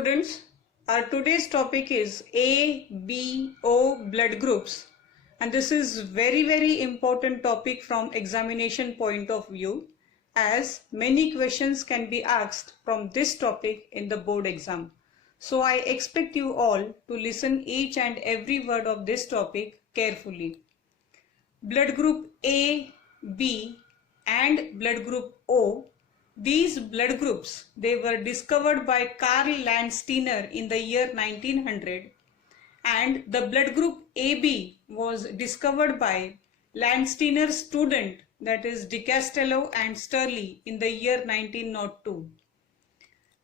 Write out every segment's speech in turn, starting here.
students, our today's topic is A, B, O blood groups, and this is very important topic from examination point of view, as many questions can be asked from this topic in the board exam. So I expect you all to listen each and every word of this topic carefully. Blood group A, B and blood group O. These blood groups, they were discovered by Karl Landsteiner in the year 1900, and the blood group AB was discovered by Landsteiner's student, that is De Castello and Stirling, in the year 1902.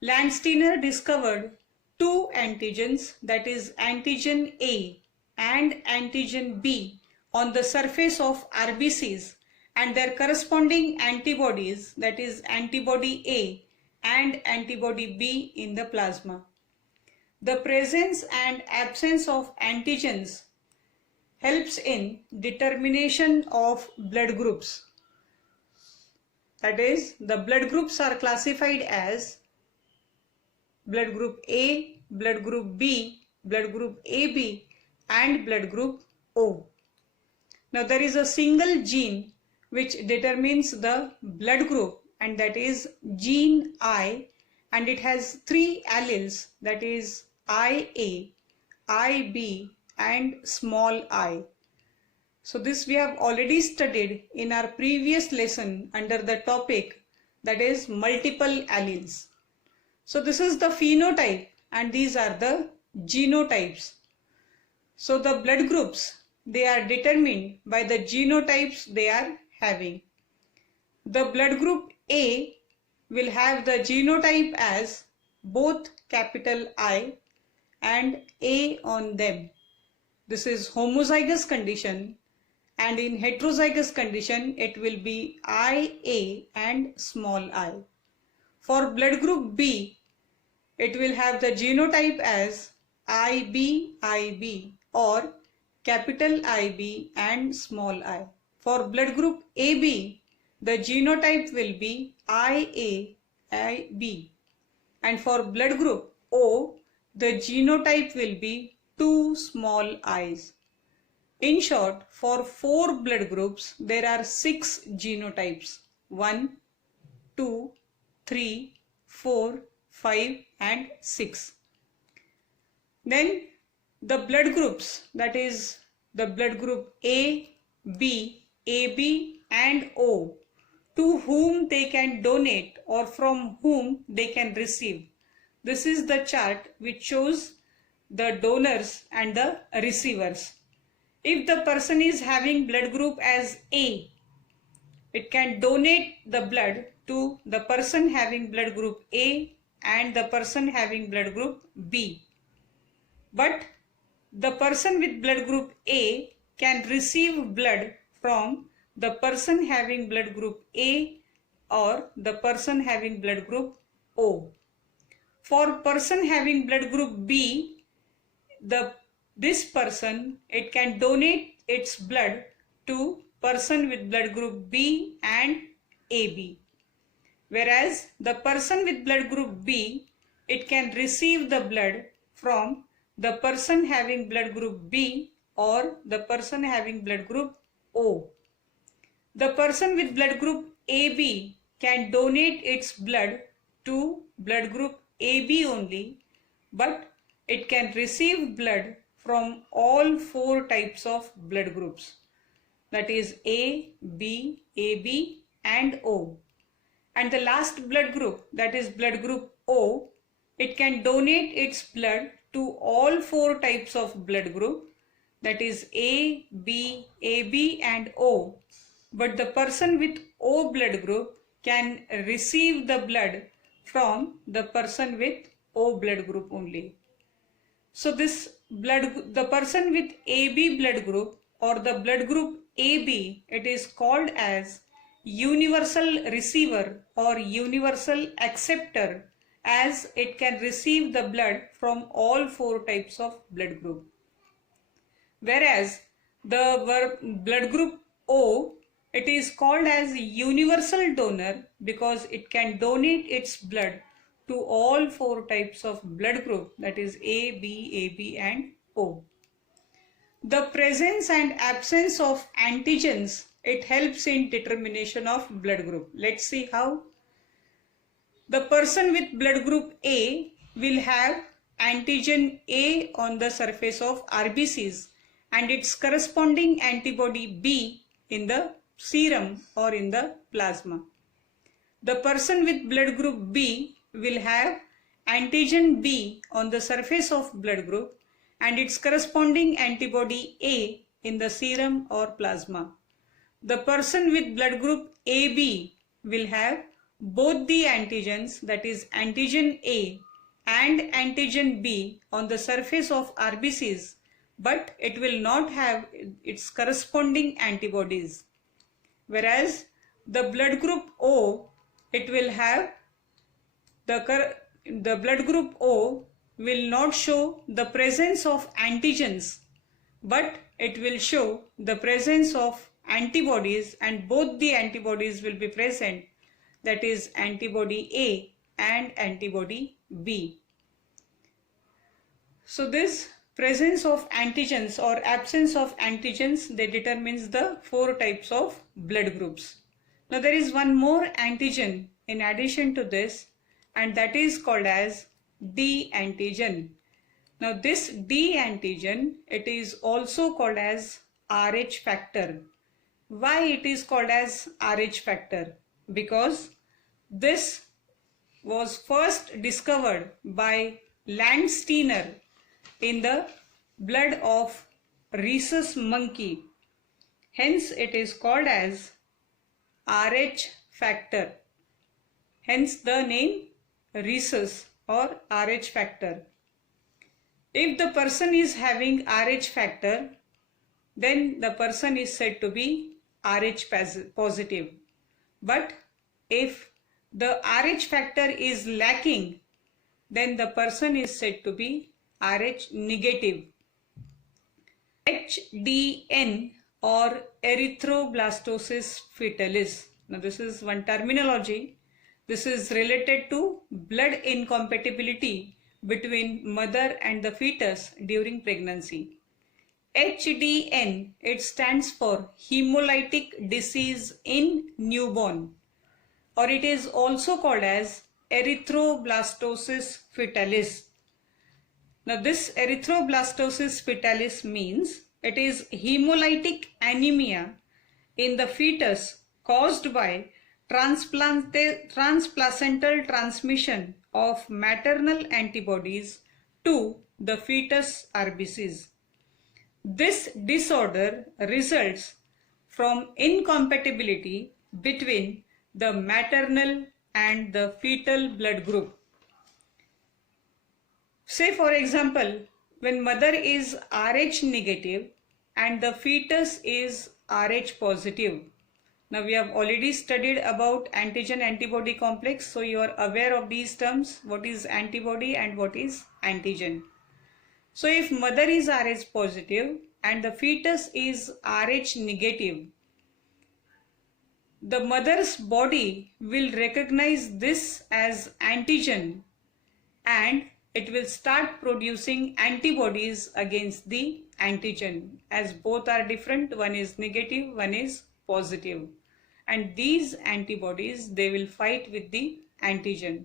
Landsteiner discovered two antigens, that is antigen A and antigen B, on the surface of RBCs and their corresponding antibodies, that is antibody A and antibody B, in the plasma. The presence and absence of antigens helps in determination of blood groups. That is, the blood groups are classified as blood group A, blood group B, blood group AB and blood group O. Now there is a single gene which determines the blood group, and that is gene I, and it has three alleles, that is IA, IB and small I. So this we have already studied in our previous lesson under the topic, that is multiple alleles. So this is the phenotype and these are the genotypes. So the blood groups, they are determined by the genotypes they are having. The blood group A will have the genotype as both capital I and A on them. This is homozygous condition, and in heterozygous condition it will be IA and small I. For blood group B, it will have the genotype as IB or capital IB and small I. For blood group AB, the genotype will be IAIB, and for blood group O, the genotype will be 2 small i's. In short, for 4 blood groups, there are 6 genotypes: 1, 2, 3, 4, 5 and 6. Then the blood groups, that is the blood group A, B, AB and O, to whom they can donate or from whom they can receive. This is the chart which shows the donors and the receivers. If the person is having blood group as A, it can donate the blood to the person having blood group A and the person having blood group B. But the person with blood group A can receive blood from the person having blood group A or the person having blood group O. For person having blood group B, this person, it can donate its blood to person with blood group B and AB. Whereas the person with blood group B, it can receive the blood from the person having blood group B or the person having blood group O. The person with blood group AB can donate its blood to blood group AB only, but it can receive blood from all 4 types of blood groups, that is A, B, AB and O. And the last blood group, that is blood group O, it can donate its blood to all 4 types of blood group, that is A, B, AB and O. But the person with O blood group can receive the blood from the person with O blood group only. So the person with AB blood group or the blood group AB, it is called as universal receiver or universal acceptor, as it can receive the blood from all 4 types of blood group. Whereas the blood group O, it is called as universal donor because it can donate its blood to all four types of blood group, that is A, B, AB and O. The presence and absence of antigens, it helps in determination of blood group. Let's see how. The person with blood group A will have antigen A on the surface of RBCs and its corresponding antibody B in the serum or in the plasma. The person with blood group B will have antigen B on the surface of blood group and its corresponding antibody A in the serum or plasma. The person with blood group AB will have both the antigens, that is antigen A and antigen B on the surface of RBCs, but it will not have its corresponding antibodies. Whereas the blood group O, it will have the blood group O will not show the presence of antigens, but it will show the presence of antibodies, and both the antibodies will be present, that is antibody A and antibody B. So this presence of antigens or absence of antigens, they determines the four types of blood groups. Now there is one more antigen in addition to this, and that is called as D antigen. Now this D antigen, it is also called as Rh factor. Why it is called as Rh factor? Because this was first discovered by Landsteiner in the blood of rhesus monkey. Hence it is called as Rh factor. Hence the name rhesus or Rh factor. If the person is having Rh factor, then the person is said to be Rh positive. But if the Rh factor is lacking, then the person is said to be Rh negative. HDN or erythroblastosis fetalis. Now this is one terminology. This is related to blood incompatibility between mother and the fetus during pregnancy. HDN, it stands for hemolytic disease in newborn, or it is also called as erythroblastosis fetalis. Now this erythroblastosis fetalis means it is hemolytic anemia in the fetus caused by transplacental transmission of maternal antibodies to the fetus RBCs. This disorder results from incompatibility between the maternal and the fetal blood group. Say for example, when mother is Rh negative and the fetus is Rh positive. Now we have already studied about antigen antibody complex, so you are aware of these terms, what is antibody and what is antigen. So if mother is Rh positive and the fetus is Rh negative, the mother's body will recognize this as antigen and it will start producing antibodies against the antigen, as both are different, one is negative, one is positive, and these antibodies, they will fight with the antigen,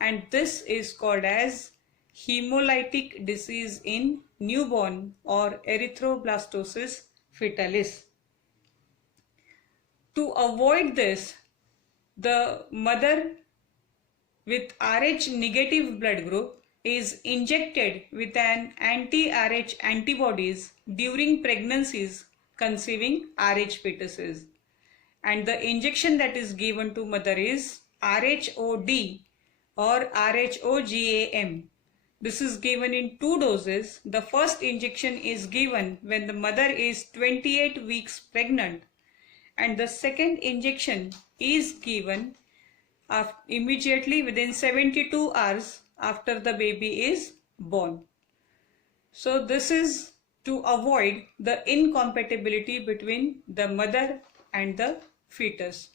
and this is called as hemolytic disease in newborn or erythroblastosis fetalis. To avoid this, the mother with Rh negative blood group is injected with an anti-Rh antibodies during pregnancies conceiving Rh fetuses, and the injection that is given to mother is RHOD or RHOGAM. This is given in 2 doses. The first injection is given when the mother is 28 weeks pregnant, and the second injection is given immediately within 72 hours after the baby is born. So this is to avoid the incompatibility between the mother and the fetus.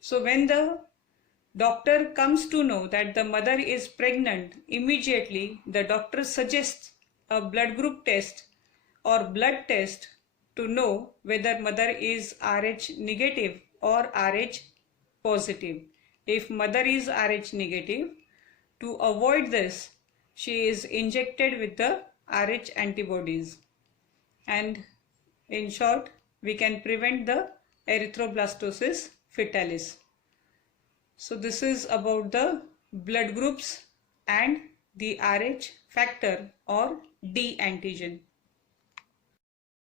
So when the doctor comes to know that the mother is pregnant, immediately the doctor suggests a blood group test or blood test to know whether mother is Rh negative or Rh positive. If mother is Rh negative, to avoid this, she is injected with the Rh antibodies, and in short, we can prevent the erythroblastosis fetalis. So this is about the blood groups and the Rh factor or D antigen.